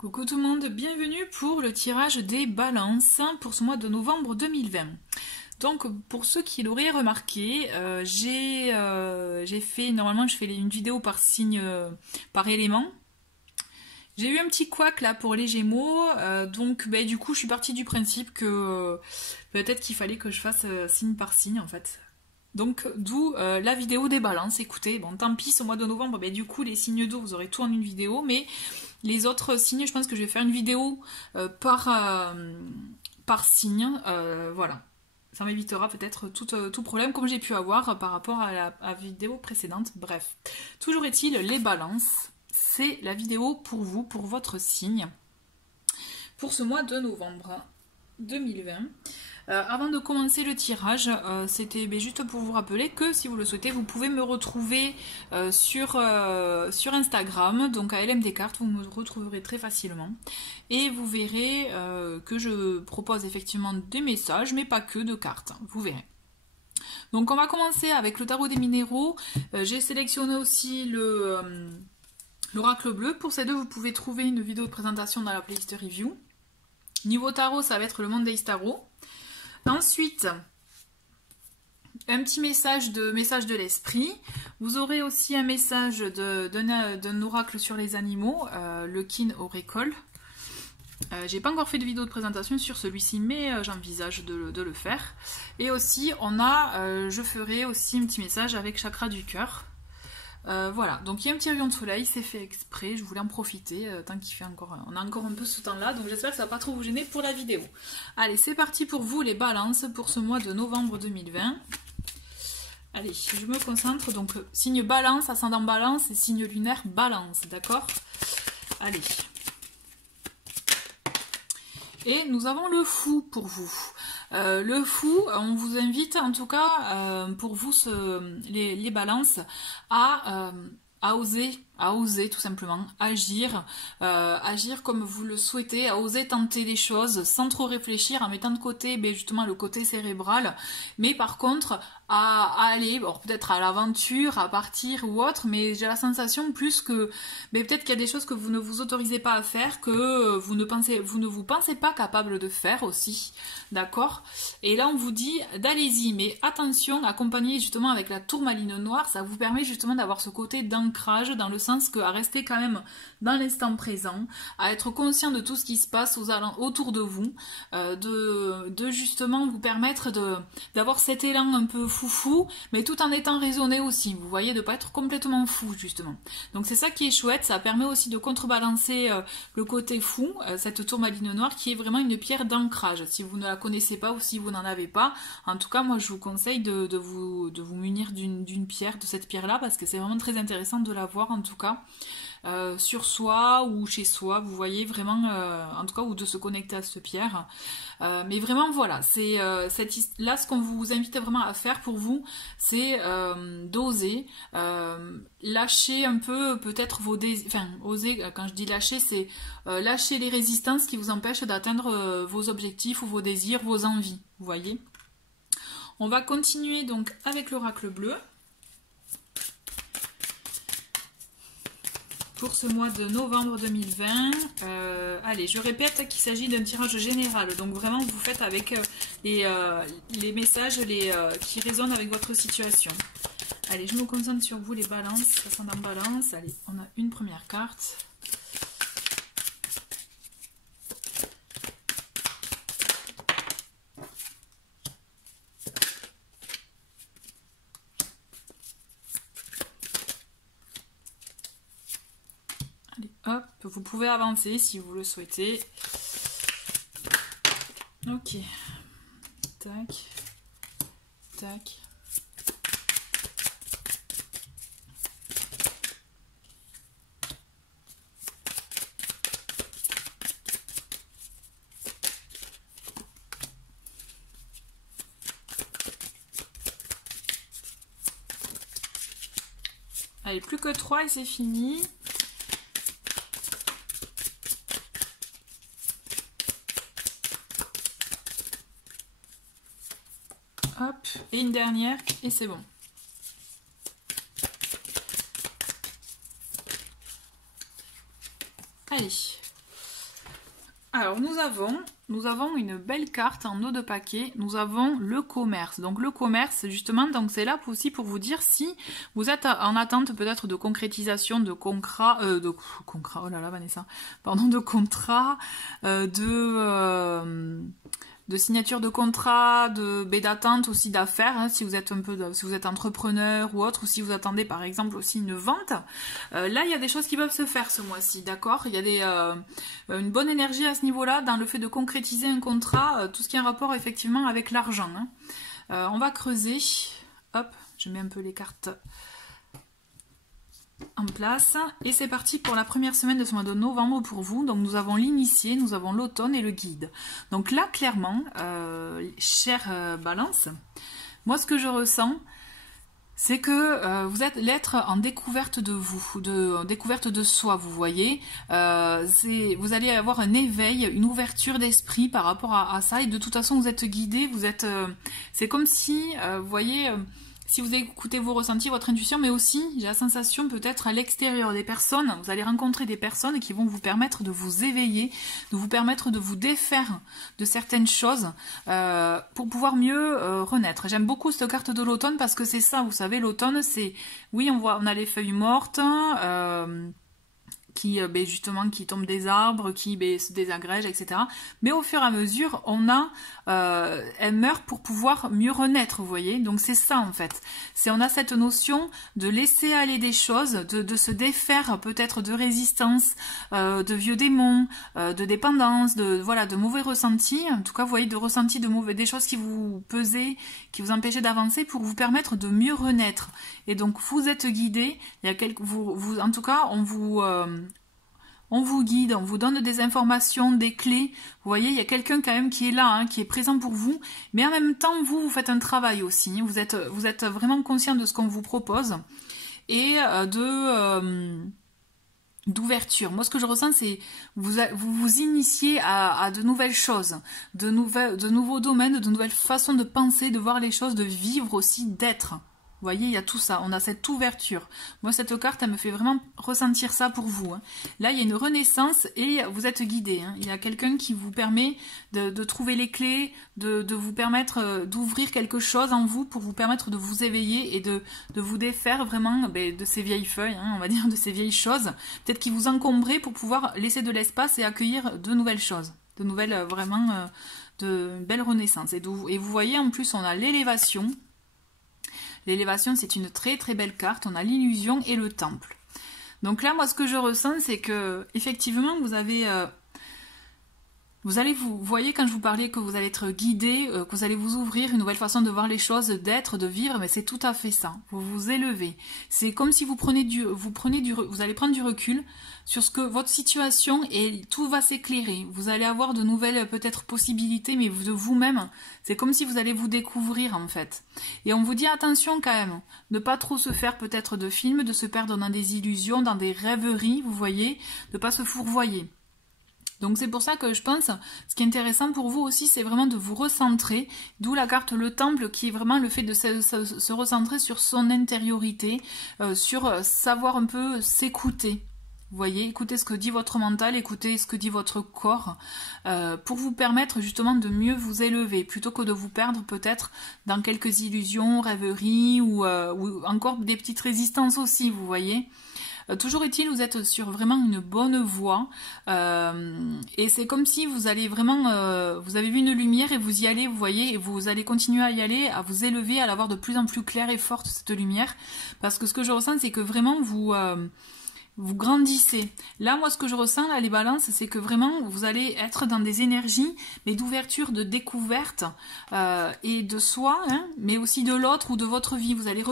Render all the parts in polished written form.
Coucou tout le monde, bienvenue pour le tirage des balances pour ce mois de novembre 2020. Donc pour ceux qui l'auraient remarqué, j'ai fait, normalement je fais une vidéo par signe, par élément. J'ai eu un petit couac là pour les Gémeaux, donc du coup je suis partie du principe que peut-être qu'il fallait que je fasse signe par signe en fait. Donc d'où la vidéo des balances. Écoutez, bon tant pis, ce mois de novembre, du coup les signes d'eau vous aurez tout en une vidéo, mais les autres signes, je pense que je vais faire une vidéo par signe, voilà. Ça m'évitera peut-être tout problème comme j'ai pu avoir par rapport à la vidéo précédente. Bref, toujours est-il, les balances, c'est la vidéo pour vous, pour votre signe, pour ce mois de novembre 2020. Avant de commencer le tirage, c'était juste pour vous rappeler que si vous le souhaitez, vous pouvez me retrouver sur Instagram, donc à LM Descartes, vous me retrouverez très facilement. Et vous verrez que je propose effectivement des messages, mais pas que de cartes, vous verrez. Donc on va commencer avec le tarot des minéraux. J'ai sélectionné aussi l'oracle bleu. Pour ces deux, vous pouvez trouver une vidéo de présentation dans la playlist review. Niveau tarot, ça va être le Monday Tarot. Ensuite, un petit message de l'esprit. Vous aurez aussi un message d'un oracle sur les animaux, le Kin Oracle. J'ai pas encore fait de vidéo de présentation sur celui-ci, mais j'envisage de le faire. Et aussi, je ferai aussi un petit message avec chakra du cœur. Voilà, donc il y a un petit rayon de soleil, c'est fait exprès, je voulais en profiter tant qu'il fait encore, on a encore un peu ce temps là, donc j'espère que ça va pas trop vous gêner pour la vidéo. Allez, c'est parti pour vous les balances pour ce mois de novembre 2020. Allez, je me concentre, donc signe balance, ascendant balance et signe lunaire balance, d'accord? Allez. Et nous avons le fou pour vous. Le fou, on vous invite en tout cas pour vous les balances à oser tout simplement agir comme vous le souhaitez, à oser tenter les choses sans trop réfléchir, en mettant de côté justement le côté cérébral, mais par contre à aller, bon, peut-être à l'aventure, à partir ou autre, mais j'ai la sensation plus que peut-être qu'il y a des choses que vous ne vous autorisez pas à faire, que vous ne vous pensez pas capable de faire aussi, d'accord? Et là on vous dit d'allez-y, mais attention, accompagné justement avec la tourmaline noire, ça vous permet justement d'avoir ce côté d'ancrage, dans le sens qu'à rester quand même dans l'instant présent, à être conscient de tout ce qui se passe autour de vous, de justement vous permettre d'avoir cet élan un peu foufou, mais tout en étant raisonné aussi, vous voyez, de pas être complètement fou justement. Donc c'est ça qui est chouette, ça permet aussi de contrebalancer le côté fou, cette tourmaline noire qui est vraiment une pierre d'ancrage. Si vous ne la connaissez pas ou si vous n'en avez pas, en tout cas moi je vous conseille de vous munir d'une pierre, de cette pierre là, parce que c'est vraiment très intéressant de la voir en tout cas. Sur soi ou chez soi, vous voyez vraiment, en tout cas, ou de se connecter à cette pierre. Mais vraiment, voilà, c'est là ce qu'on vous invite vraiment à faire pour vous, c'est d'oser, lâcher un peu peut-être vos désirs, enfin, oser, quand je dis lâcher, c'est lâcher les résistances qui vous empêchent d'atteindre vos objectifs ou vos désirs, vos envies, vous voyez. On va continuer donc avec l'oracle bleu. Pour ce mois de novembre 2020, allez, je répète qu'il s'agit d'un tirage général, donc vraiment vous faites avec les messages qui résonnent avec votre situation. Allez, je me concentre sur vous les balances, ascendant balance. Allez, on a une première carte. Hop, vous pouvez avancer si vous le souhaitez. Ok. Tac. Tac. Allez, plus que 3 et c'est fini. Hop, et une dernière, et c'est bon. Allez, Alors nous avons une belle carte en eau de paquet, nous avons le commerce. Donc le commerce justement, donc c'est là aussi pour vous dire si vous êtes en attente peut-être de concrétisation de contrat, oh là là Vanessa, pardon, de contrat, de signature de contrat, d'attente aussi d'affaires, hein, si vous êtes si vous êtes entrepreneur ou autre, ou si vous attendez par exemple aussi une vente. Là, il y a des choses qui peuvent se faire ce mois-ci, d'accord? Il y a une bonne énergie à ce niveau-là dans le fait de concrétiser un contrat, tout ce qui a un rapport effectivement avec l'argent. Hein. On va creuser. Hop, je mets un peu les cartes en place et c'est parti pour la première semaine de ce mois de novembre pour vous. Donc nous avons l'initié, nous avons l'automne et le guide. Donc là clairement, chère Balance, moi ce que je ressens, c'est que vous êtes l'être en découverte de vous, en découverte de soi, vous voyez. Vous allez avoir un éveil, une ouverture d'esprit par rapport à ça, et de toute façon vous êtes guidé, vous êtes, c'est comme si, vous voyez, si vous écoutez vos ressentis, votre intuition, mais aussi, j'ai la sensation peut-être à l'extérieur des personnes, vous allez rencontrer des personnes qui vont vous permettre de vous éveiller, de vous permettre de vous défaire de certaines choses pour pouvoir mieux renaître. J'aime beaucoup cette carte de l'automne parce que c'est ça, vous savez, l'automne, c'est, oui, on a les feuilles mortes, qui justement qui tombent des arbres, qui se désagrègent, etc. Mais au fur et à mesure, elles meurent pour pouvoir mieux renaître, vous voyez. Donc c'est ça en fait. On a cette notion de laisser aller des choses, de se défaire peut-être de résistance, de vieux démons, de dépendance, de mauvais ressentis. En tout cas, vous voyez, de ressentis des choses qui vous pesaient, qui vous empêchaient d'avancer pour vous permettre de mieux renaître. Et donc vous êtes guidé. En tout cas, on vous guide, on vous donne des informations, des clés. Vous voyez, il y a quelqu'un quand même qui est là, hein, qui est présent pour vous. Mais en même temps, vous faites un travail aussi. Vous êtes vraiment conscient de ce qu'on vous propose et d'ouverture. Moi, ce que je ressens, c'est vous vous initiez à de nouvelles choses, de nouveaux domaines, de nouvelles façons de penser, de voir les choses, de vivre aussi, d'être. Vous voyez, il y a tout ça, on a cette ouverture. Moi, cette carte, elle me fait vraiment ressentir ça pour vous. Hein. Là, il y a une renaissance et vous êtes guidé. Hein. Il y a quelqu'un qui vous permet de trouver les clés, de vous permettre d'ouvrir quelque chose en vous pour vous permettre de vous éveiller et de vous défaire vraiment de ces vieilles feuilles, hein, on va dire, de ces vieilles choses, peut-être qui vous encombraient pour pouvoir laisser de l'espace et accueillir de nouvelles choses, de nouvelles, de belles renaissances. Et vous voyez, en plus, on a l'élévation. L'élévation, c'est une très très belle carte. On a l'illusion et le temple. Donc là, moi, ce que je ressens, c'est que effectivement, vous voyez quand je vous parlais que vous allez être guidé, que vous allez vous ouvrir une nouvelle façon de voir les choses, d'être, de vivre, mais c'est tout à fait ça. Vous vous élevez. C'est comme si vous allez prendre du recul sur votre situation et tout va s'éclairer. Vous allez avoir de nouvelles peut-être possibilités, mais de vous-même, c'est comme si vous allez vous découvrir en fait. Et on vous dit attention quand même, ne pas trop se faire peut-être de films, de se perdre dans des illusions, dans des rêveries, vous voyez, de pas se fourvoyer. Donc c'est pour ça que je pense, ce qui est intéressant pour vous aussi, c'est vraiment de vous recentrer, d'où la carte le temple, qui est vraiment le fait de se recentrer sur son intériorité, sur savoir un peu s'écouter. Vous voyez, écoutez ce que dit votre mental, écoutez ce que dit votre corps, pour vous permettre justement de mieux vous élever, plutôt que de vous perdre peut-être dans quelques illusions, rêveries, ou encore des petites résistances aussi, vous voyez. Toujours est-il, vous êtes sur vraiment une bonne voie et c'est comme si vous allez vraiment, vous avez vu une lumière et vous y allez, vous voyez, et vous allez continuer à y aller, à vous élever, à la voir de plus en plus claire et forte cette lumière, parce que ce que je ressens, c'est que vraiment vous grandissez. Là, moi, ce que je ressens, là, les balances, c'est que vraiment, vous allez être dans des énergies, mais d'ouverture, de découverte, et de soi, hein, mais aussi de l'autre ou de votre vie. Vous allez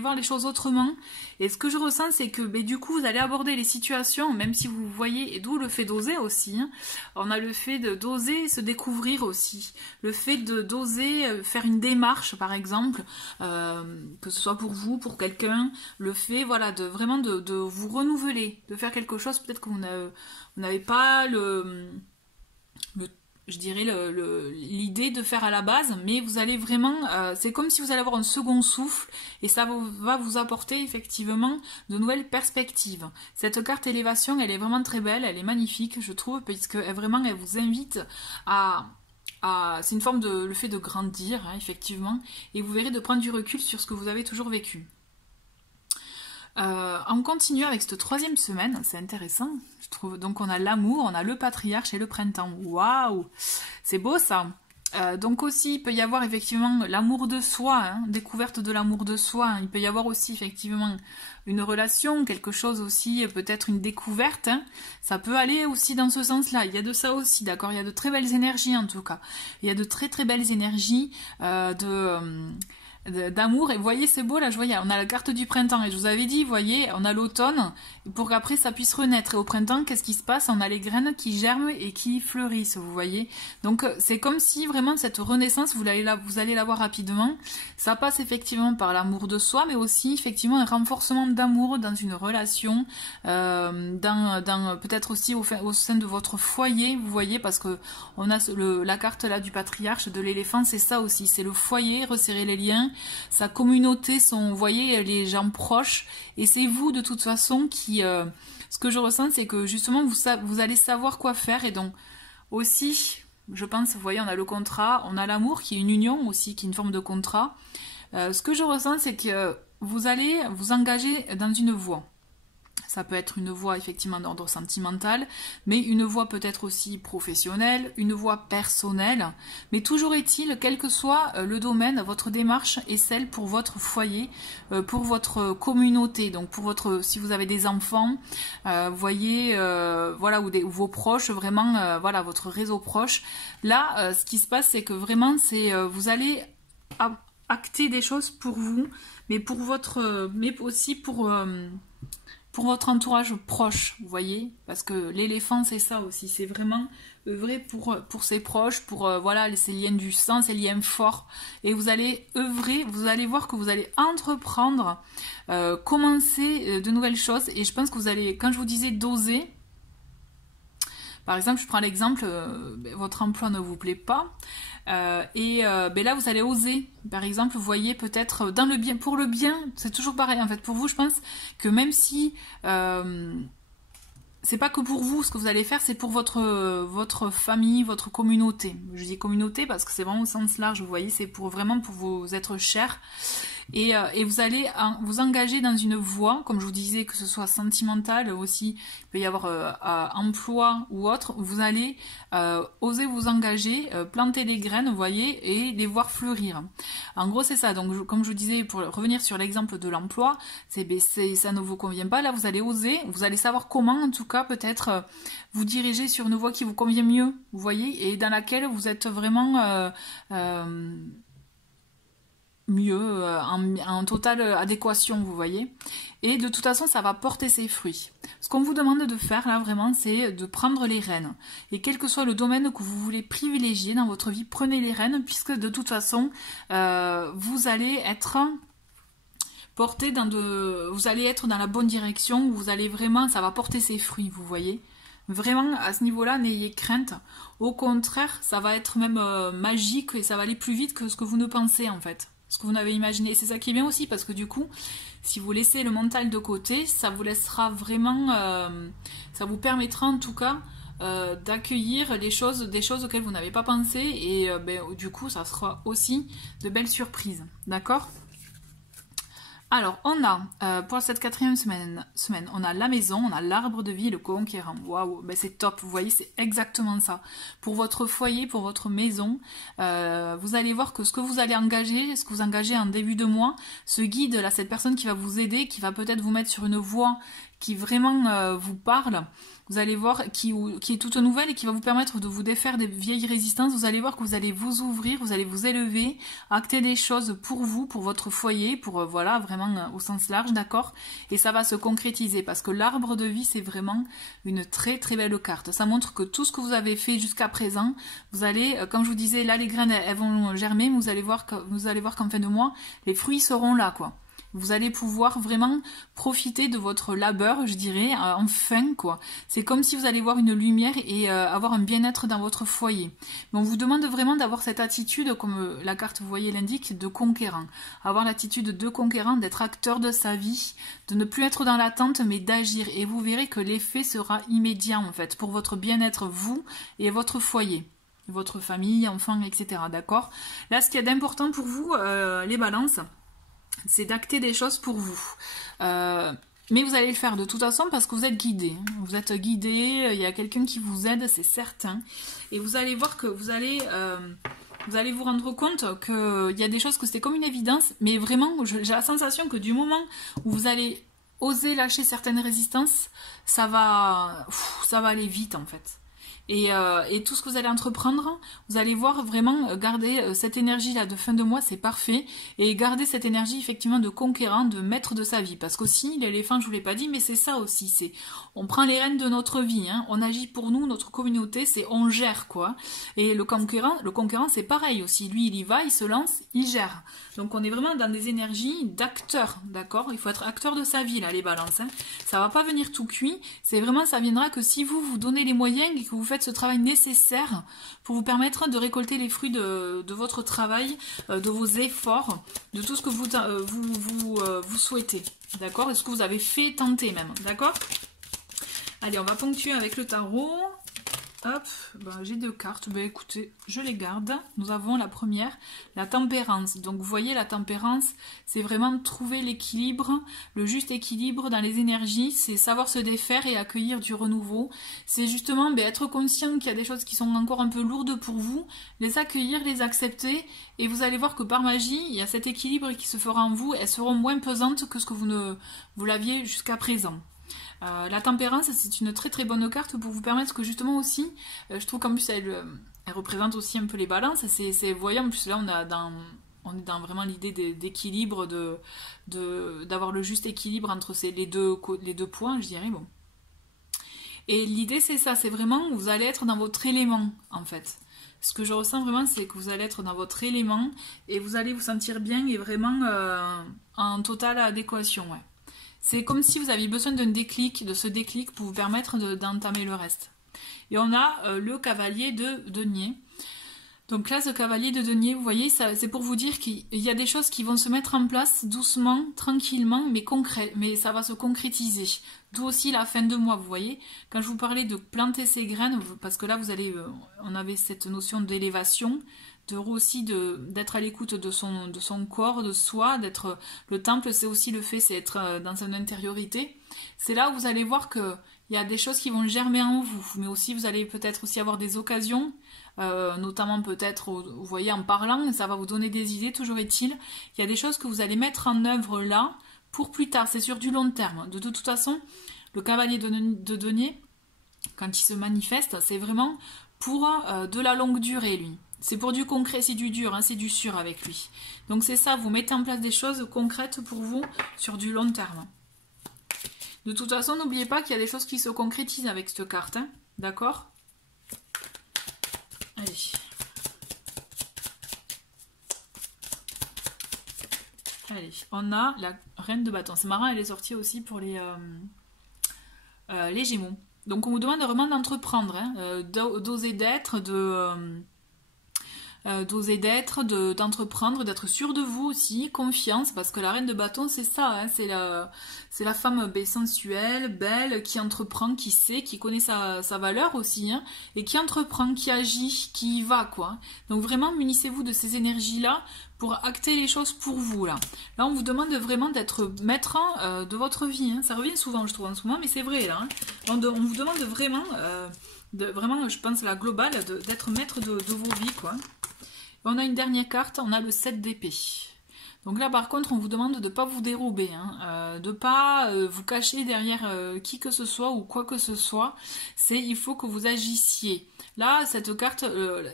voir les choses autrement. Et ce que je ressens, c'est que du coup, vous allez aborder les situations, même si vous voyez, et d'où le fait d'oser aussi. Hein. On a le fait d'oser se découvrir aussi. Le fait d'oser faire une démarche, par exemple, que ce soit pour vous, pour quelqu'un. Le fait, voilà, de vous renouveler, de faire quelque chose, peut-être que vous n'avez pas je dirais, l'idée de faire à la base, mais vous allez vraiment, c'est comme si vous allez avoir un second souffle, et ça va vous apporter effectivement de nouvelles perspectives. Cette carte élévation, elle est vraiment très belle, elle est magnifique, je trouve, puisque elle vous invite c'est une forme le fait de grandir, hein, effectivement, et vous verrez de prendre du recul sur ce que vous avez toujours vécu. On continue avec cette 3e semaine, c'est intéressant, je trouve. Donc on a l'amour, on a le patriarche et le printemps. Waouh, c'est beau ça. Donc aussi, il peut y avoir effectivement l'amour de soi, hein, découverte de l'amour de soi. Hein. Il peut y avoir aussi effectivement une relation, quelque chose aussi, peut-être une découverte. Hein. Ça peut aller aussi dans ce sens-là. Il y a de ça aussi, d'accord. Il y a de très belles énergies en tout cas. Il y a de très très belles énergies d'amour. Et vous voyez, c'est beau là, je voyais, on a la carte du printemps et je vous avais dit, vous voyez, on a l'automne pour qu'après ça puisse renaître. Et au printemps, qu'est-ce qui se passe? On a les graines qui germent et qui fleurissent, vous voyez. Donc c'est comme si vraiment cette renaissance, vous allez la voir rapidement. Ça passe effectivement par l'amour de soi, mais aussi effectivement un renforcement d'amour dans une relation, peut-être aussi au sein de votre foyer, vous voyez, parce que on a la carte là du patriarche, de l'éléphant, c'est ça aussi, c'est le foyer, resserrer les liens, sa communauté, vous voyez, les gens proches, et c'est vous de toute façon qui, ce que je ressens, c'est que justement vous allez savoir quoi faire, et donc aussi, je pense, vous voyez, on a le contrat, on a l'amour qui est une union aussi, qui est une forme de contrat. Ce que je ressens, c'est que vous allez vous engager dans une voie. Ça peut être une voie effectivement d'ordre sentimental, mais une voie peut-être aussi professionnelle, une voie personnelle. Mais toujours est-il, quel que soit le domaine, votre démarche est celle pour votre foyer, pour votre communauté. Donc pour si vous avez des enfants, vous voyez, voilà, ou vos proches, vraiment, voilà, votre réseau proche. Là, ce qui se passe, c'est que vraiment, vous allez acter des choses pour vous, mais aussi pour votre entourage proche, vous voyez, parce que l'éléphant c'est ça aussi, c'est vraiment œuvrer pour ses proches, pour voilà, ces liens du sang, ces liens forts, et vous allez œuvrer, vous allez voir que vous allez entreprendre, commencer de nouvelles choses, et je pense que vous allez, quand je vous disais d'oser, par exemple, je prends l'exemple, votre emploi ne vous plaît pas, là vous allez oser, par exemple, vous voyez, peut-être dans le bien, pour le bien, c'est toujours pareil en fait, pour vous je pense que même si c'est pas que pour vous ce que vous allez faire, c'est pour votre famille, votre communauté. Je dis communauté parce que c'est vraiment au sens large, vous voyez, c'est vraiment pour vos êtres chers. Et vous allez vous engager dans une voie, comme je vous disais, que ce soit sentimentale aussi, il peut y avoir emploi ou autre, vous allez oser vous engager, planter des graines, vous voyez, et les voir fleurir. En gros, c'est ça. Donc, comme je vous disais, pour revenir sur l'exemple de l'emploi, ça ne vous convient pas. Là, vous allez oser, vous allez savoir comment, en tout cas, peut-être vous diriger sur une voie qui vous convient mieux, vous voyez, et dans laquelle vous êtes vraiment mieux, en totale adéquation, vous voyez. Et de toute façon, ça va porter ses fruits. Ce qu'on vous demande de faire, là, vraiment, c'est de prendre les rênes. Et quel que soit le domaine que vous voulez privilégier dans votre vie, prenez les rênes, puisque de toute façon, vous allez être porté vous allez être dans la bonne direction, vous allez vraiment, ça va porter ses fruits, vous voyez. Vraiment, à ce niveau-là, n'ayez crainte. Au contraire, ça va être même magique et ça va aller plus vite que ce que vous ne pensez, en fait. Ce que vous n'avez imaginé. Et c'est ça qui est bien aussi, parce que du coup, si vous laissez le mental de côté, ça vous laissera vraiment... ça vous permettra en tout cas d'accueillir des choses auxquelles vous n'avez pas pensé. Et du coup, ça sera aussi de belles surprises. D'accord ? Alors, on a, pour cette 4e semaine, on a la maison, on a l'arbre de vie, le conquérant. Waouh, ben c'est top, vous voyez, c'est exactement ça. Pour votre foyer, pour votre maison, vous allez voir que ce que vous allez engager, ce que vous engagez en début de mois, ce guide, là, cette personne qui va vous aider, qui va peut-être vous mettre sur une voie qui vraiment vous parle, vous allez voir, qui est toute nouvelle et qui va vous permettre de vous défaire des vieilles résistances. Vous allez voir que vous allez vous ouvrir, vous allez vous élever, acter des choses pour vous, pour votre foyer, pour voilà, vraiment au sens large, d'accord. Et ça va se concrétiser parce que l'arbre de vie, c'est vraiment une très très belle carte. Ça montre que tout ce que vous avez fait jusqu'à présent, vous allez, comme je vous disais, là les graines elles vont germer, mais vous allez voir qu'en fin de mois, les fruits seront là, quoi. Vous allez pouvoir vraiment profiter de votre labeur, je dirais, enfin quoi. C'est comme si vous allez voir une lumière et avoir un bien-être dans votre foyer. Mais on vous demande vraiment d'avoir cette attitude, comme la carte, vous voyez, l'indique, de conquérant. Avoir l'attitude de conquérant, d'être acteur de sa vie, de ne plus être dans l'attente, mais d'agir. Et vous verrez que l'effet sera immédiat, en fait, pour votre bien-être, vous et votre foyer. Votre famille, enfants, etc. D'accord? Là, ce qu'il y a d'important pour vous, les balances, c'est d'acter des choses pour vous. Mais vous allez le faire de toute façon parce que vous êtes guidé. Vous êtes guidé, il y a quelqu'un qui vous aide, c'est certain. Et vous allez voir que vous allez vous rendre compte qu'il y a des choses que c'était comme une évidence, mais vraiment, j'ai la sensation que du moment où vous allez oser lâcher certaines résistances, ça va aller vite en fait. Et tout ce que vous allez entreprendre, vous allez voir vraiment garder cette énergie-là de fin de mois, c'est parfait. Et garder cette énergie effectivement de conquérant, de maître de sa vie. Parce qu'aussi, l'éléphant, je ne vous l'ai pas dit, mais c'est ça aussi. C'est on prend les rênes de notre vie, hein, on agit pour nous, notre communauté, c'est on gère quoi. Et le conquérant c'est pareil aussi. Lui, il y va, il se lance, il gère. Donc on est vraiment dans des énergies d'acteur, d'accord? Il faut être acteur de sa vie, là, les balances. Hein. Ça va pas venir tout cuit. C'est vraiment, ça viendra que si vous donnez les moyens et que vous faites ce travail nécessaire pour vous permettre de récolter les fruits de votre travail, de vos efforts, de tout ce que vous souhaitez. D'accord? Et ce que vous avez fait tenter même. D'accord? Allez, on va ponctuer avec le tarot. Hop, j'ai 2 cartes. Écoutez, je les garde. Nous avons la première, la tempérance. Donc vous voyez, la tempérance, c'est vraiment trouver l'équilibre, le juste équilibre dans les énergies. C'est savoir se défaire et accueillir du renouveau. C'est justement être conscient qu'il y a des choses qui sont encore un peu lourdes pour vous, les accueillir, les accepter. Et vous allez voir que par magie, il y a cet équilibre qui se fera en vous. Elles seront moins pesantes que ce que vous l'aviez jusqu'à présent. La tempérance, c'est une très très bonne carte pour vous permettre que justement aussi, je trouve qu'en plus elle représente aussi un peu les balances, vous voyez en plus là on est dans vraiment l'idée d'équilibre, d'avoir le juste équilibre entre les deux points, je dirais, bon. Et l'idée c'est ça, c'est vraiment vous allez être dans votre élément en fait. Ce que je ressens vraiment, c'est que vous allez être dans votre élément et vous allez vous sentir bien et vraiment en totale adéquation, ouais. C'est comme si vous aviez besoin d'un déclic, de ce déclic pour vous permettre d'entamer le reste. Et on a le cavalier de denier. Donc là, ce cavalier de denier, vous voyez, c'est pour vous dire qu'il y a des choses qui vont se mettre en place doucement, tranquillement, mais ça va se concrétiser. D'où aussi la fin de mois, vous voyez. Quand je vous parlais de planter ses graines, parce que là, on avait cette notion d'élévation, aussi d'être à l'écoute de son corps, de soi, le temple, c'est aussi le fait, c'est être dans son intériorité. C'est là où vous allez voir que il y a des choses qui vont germer en vous, mais aussi vous allez peut-être aussi avoir des occasions, notamment peut-être, vous voyez, en parlant, ça va vous donner des idées, toujours est-il. Il y a des choses que vous allez mettre en œuvre là, pour plus tard, c'est sur du long terme. De toute façon, le cavalier de denier, quand il se manifeste, c'est vraiment pour de la longue durée, lui. C'est pour du concret, c'est du dur, hein, c'est du sûr avec lui. Donc c'est ça, vous mettez en place des choses concrètes pour vous sur du long terme. De toute façon, n'oubliez pas qu'il y a des choses qui se concrétisent avec cette carte, hein, d'accord? Allez. Allez, on a la reine de bâton. C'est marrant, elle est sortie aussi pour les Gémeaux. Donc on vous demande vraiment d'entreprendre, hein, d'oser d'entreprendre, d'être sûr de vous aussi, confiance, parce que la reine de bâton c'est ça, hein, c'est la femme sensuelle, belle, qui entreprend, qui sait, qui connaît sa valeur aussi, hein, et qui entreprend, qui agit, qui y va, quoi. Donc vraiment munissez-vous de ces énergies-là pour acter les choses pour vous, là. Là on vous demande vraiment d'être maître de votre vie, hein. Ça revient souvent je trouve en ce moment, mais c'est vrai là, hein. On vous demande vraiment, je pense la globale, d'être maître de vos vies, quoi. On a une dernière carte, on a le 7 d'épée. Donc là par contre on vous demande de ne pas vous dérober, hein, de ne pas vous cacher derrière qui que ce soit ou quoi que ce soit. Il faut que vous agissiez. Là cette carte,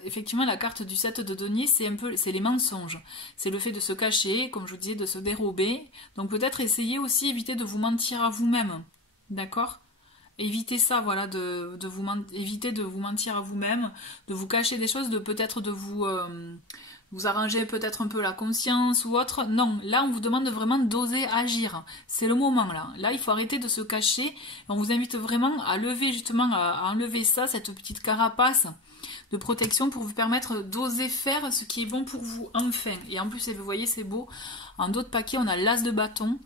effectivement la carte du 7 de denier, c'est les mensonges. C'est le fait de se cacher, comme je vous disais, de se dérober. Donc peut-être essayez aussi éviter de vous mentir à vous-même. D'accord ? Évitez ça, voilà, évitez de vous mentir à vous-même, de vous cacher des choses, peut-être de vous arrangez peut-être un peu la conscience ou autre. Non, là on vous demande vraiment d'oser agir. C'est le moment là. Là il faut arrêter de se cacher. On vous invite vraiment à lever justement, à enlever ça, cette petite carapace de protection pour vous permettre d'oser faire ce qui est bon pour vous enfin. Et en plus, vous voyez, c'est beau. En d'autres paquets, on a l'as de bâton.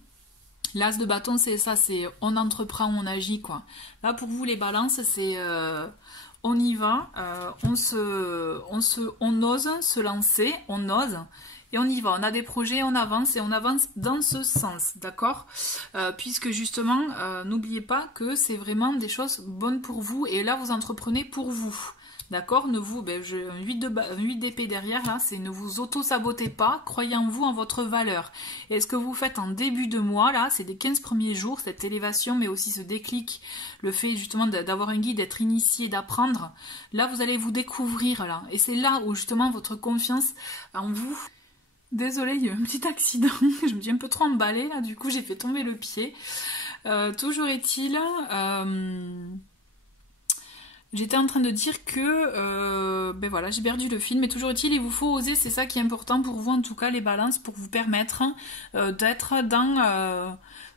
L'as de bâton, c'est ça, c'est on entreprend, on agit, quoi. Là, pour vous, les balances, c'est on y va, on ose se lancer, on ose, et on y va. On a des projets, on avance, et on avance dans ce sens, d'accord, puisque justement, n'oubliez pas que c'est vraiment des choses bonnes pour vous, et là, vous entreprenez pour vous. D'accord, ne vous, un 8 d'épée derrière, là, c'est ne vous auto-sabotez pas, croyez en vous, en votre valeur. Et ce que vous faites en début de mois, là, c'est les 15 premiers jours, cette élévation, mais aussi ce déclic, le fait justement d'avoir un guide, d'être initié, d'apprendre, là, vous allez vous découvrir, là. Et c'est là où justement votre confiance en vous... Désolée, il y a eu un petit accident, je me suis un peu trop emballée, là, du coup, j'ai fait tomber le pied. Toujours est-il... J'étais en train de dire que, voilà, j'ai perdu le fil, mais toujours est-il, il vous faut oser, c'est ça qui est important pour vous, en tout cas, les balances, pour vous permettre d'être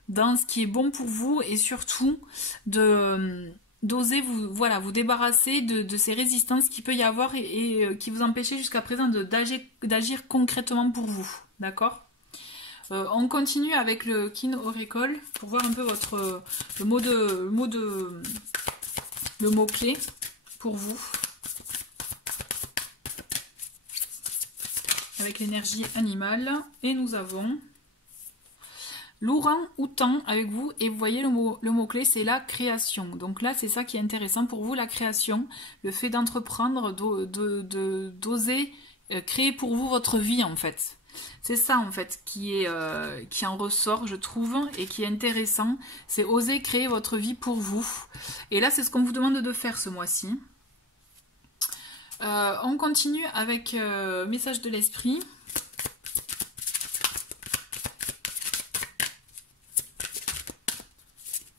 dans ce qui est bon pour vous, et surtout d'oser vous débarrasser de ces résistances qu'il peut y avoir et qui vous empêchaient jusqu'à présent d'agir concrètement pour vous, d'accord? On continue avec le Kin Oracle pour voir un peu le mot-clé pour vous, avec l'énergie animale. Et nous avons l'orang-outan avec vous. Et vous voyez, le mot-clé, c'est la création. Donc là, c'est ça qui est intéressant pour vous, la création. Le fait d'entreprendre, d'oser créer pour vous votre vie, en fait. C'est ça en fait qui en ressort, je trouve, et qui est intéressant. C'est oser créer votre vie pour vous. Et là, c'est ce qu'on vous demande de faire ce mois-ci. On continue avec message de l'esprit.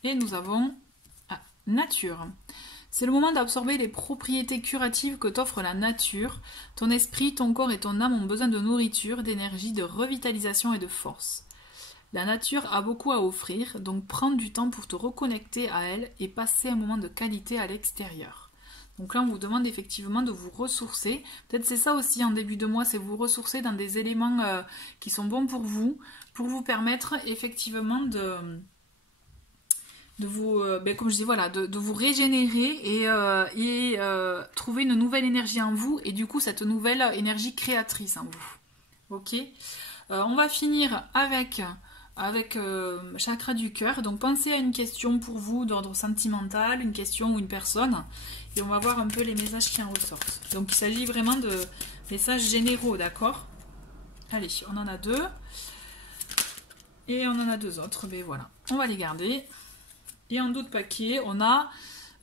Et nous avons nature. C'est le moment d'absorber les propriétés curatives que t'offre la nature. Ton esprit, ton corps et ton âme ont besoin de nourriture, d'énergie, de revitalisation et de force. La nature a beaucoup à offrir, donc prends du temps pour te reconnecter à elle et passer un moment de qualité à l'extérieur. Donc là, on vous demande effectivement de vous ressourcer. Peut-être c'est ça aussi en début de mois, c'est vous ressourcer dans des éléments qui sont bons pour vous permettre effectivement de vous, comme je dis, voilà, de vous régénérer et trouver une nouvelle énergie en vous, et du coup cette nouvelle énergie créatrice en vous. Ok, on va finir avec chakra du cœur. Donc pensez à une question pour vous d'ordre sentimental, une question ou une personne, et on va voir un peu les messages qui en ressortent. Donc il s'agit vraiment de messages généraux, d'accord? Allez, on en a deux et on en a deux autres, mais voilà, on va les garder. Et en d'autres paquets, on a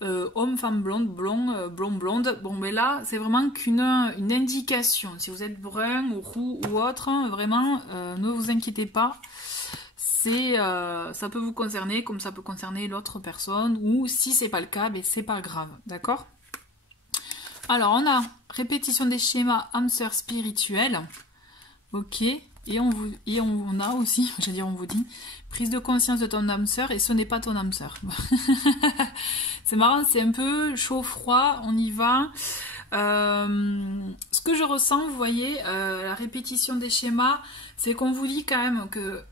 homme, femme, blonde, blonde. Bon, mais là, c'est vraiment une indication. Si vous êtes brun ou roux ou autre, hein, vraiment, ne vous inquiétez pas. Ça peut vous concerner comme ça peut concerner l'autre personne. Ou si c'est pas le cas, ben, c'est pas grave. D'accord? Alors, on a répétition des schémas âme sœur spirituelle. Ok. Et on a aussi, j'allais dire on vous dit, prise de conscience de ton âme sœur et ce n'est pas ton âme sœur. C'est marrant, c'est un peu chaud-froid, on y va. Ce que je ressens, vous voyez, la répétition des schémas, c'est qu'on vous dit quand même que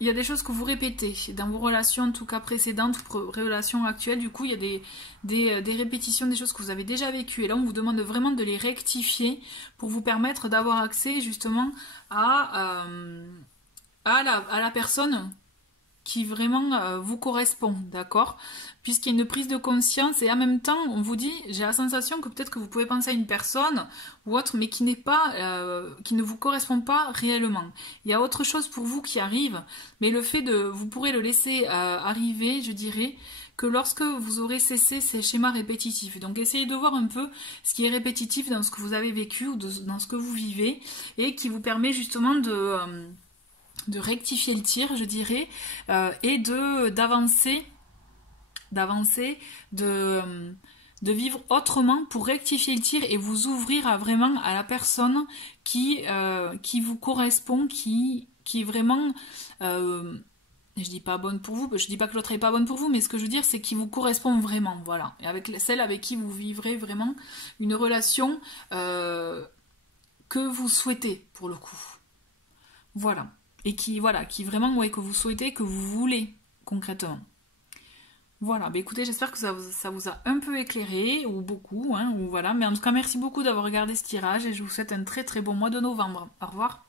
il y a des choses que vous répétez dans vos relations, en tout cas précédentes, relations actuelles. Du coup, il y a des répétitions, des choses que vous avez déjà vécues. Et là, on vous demande vraiment de les rectifier pour vous permettre d'avoir accès justement à la personne qui vraiment vous correspond, d'accord? Puisqu'il y a une prise de conscience et en même temps, on vous dit, j'ai la sensation que peut-être que vous pouvez penser à une personne ou autre, mais qui n'est pas, qui ne vous correspond pas réellement. Il y a autre chose pour vous qui arrive, mais le fait vous pourrez le laisser arriver, je dirais, que lorsque vous aurez cessé ces schémas répétitifs. Donc essayez de voir un peu ce qui est répétitif dans ce que vous avez vécu ou dans ce que vous vivez et qui vous permet justement de rectifier le tir, je dirais, et d'avancer, de vivre autrement pour rectifier le tir et vous ouvrir à vraiment à la personne qui vous correspond, qui est vraiment, je dis pas bonne pour vous, je dis pas que l'autre est pas bonne pour vous, mais ce que je veux dire c'est qui vous correspond vraiment, voilà, et avec celle avec qui vous vivrez vraiment une relation que vous souhaitez pour le coup, voilà, et qui vraiment, ouais, que vous souhaitez, que vous voulez concrètement. Voilà, bah écoutez, j'espère que ça vous a un peu éclairé, ou beaucoup, hein, ou voilà. Mais en tout cas, merci beaucoup d'avoir regardé ce tirage et je vous souhaite un très très bon mois de novembre. Au revoir.